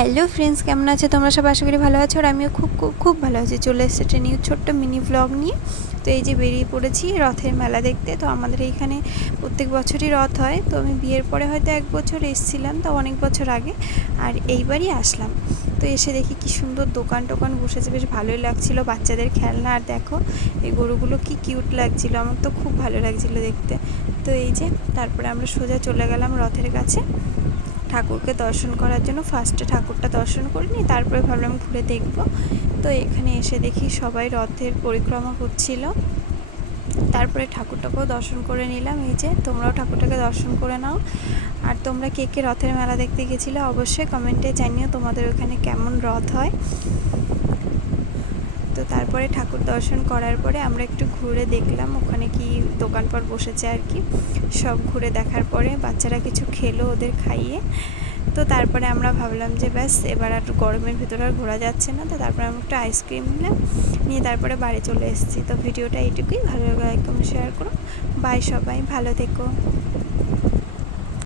Hello friends, কেমন আছে তোমরা সব? আশা করি ভালো আছো। আর আমিও খুব খুব খুব ভালো আছি। চলে এসেছে একটা নিউ ছোট্ট মিনি ব্লগ নিয়ে। তো এই যে বেরিয়ে পড়েছি রথের মেলা দেখতে। তো আমাদের এইখানে প্রত্যেক বছরই রথ হয়। তো আমি বিয়ের পরে হয়তো এক বছর এসেছিলাম, তো অনেক বছর আগে, আর এইবারই আসলাম। তো এসে দেখি কি সুন্দর দোকান টোকান বসেছে, বেশ ভালোই লাগছিলো, বাচ্চাদের খেলনা। আর দেখো এই গরুগুলো কি কিউট লাগছিলো, আমার তো খুব ভালো লাগছিলো দেখতে। তো এই যে তারপরে আমরা সোজা চলে গেলাম রথের কাছে ঠাকুরকে দর্শন করার জন্য। ফার্স্টে ঠাকুরটা দর্শন করে নিই, তারপরে ভাবলাম ঘুরে দেখব। তো এখানে এসে দেখি সবাই রথের পরিক্রমা করছিল। তারপরে ঠাকুরটাকেও দর্শন করে নিলাম। এই যে তোমরাও ঠাকুরটাকে দর্শন করে নাও। আর তোমরা কে কে রথের মেলা দেখতে গেছিলে অবশ্যই কমেন্টে জানিও তোমাদের ওখানে কেমন রথ হয়। তো তারপরে ঠাকুর দর্শন করার পরে আমরা একটু ঘুরে দেখলাম ওখানে কি দোকানপাট বসেছে আর কি। সব ঘুরে দেখার পরে বাচ্চারা কিছু খেলো, ওদের খাইয়ে। তো তারপরে আমরা ভাবলাম যে ব্যাস এবার আর গরমের ভিতরে আর ঘোরা যাচ্ছে না। তো তারপরে আমি একটু আইসক্রিম নিলাম, নিয়ে তারপরে বাড়ি চলে এসেছি। তো ভিডিওটা এইটুকুই, ভালো লাগলে লাইক কমেন্ট শেয়ার করো। বাই, সবাই ভালো থেকো।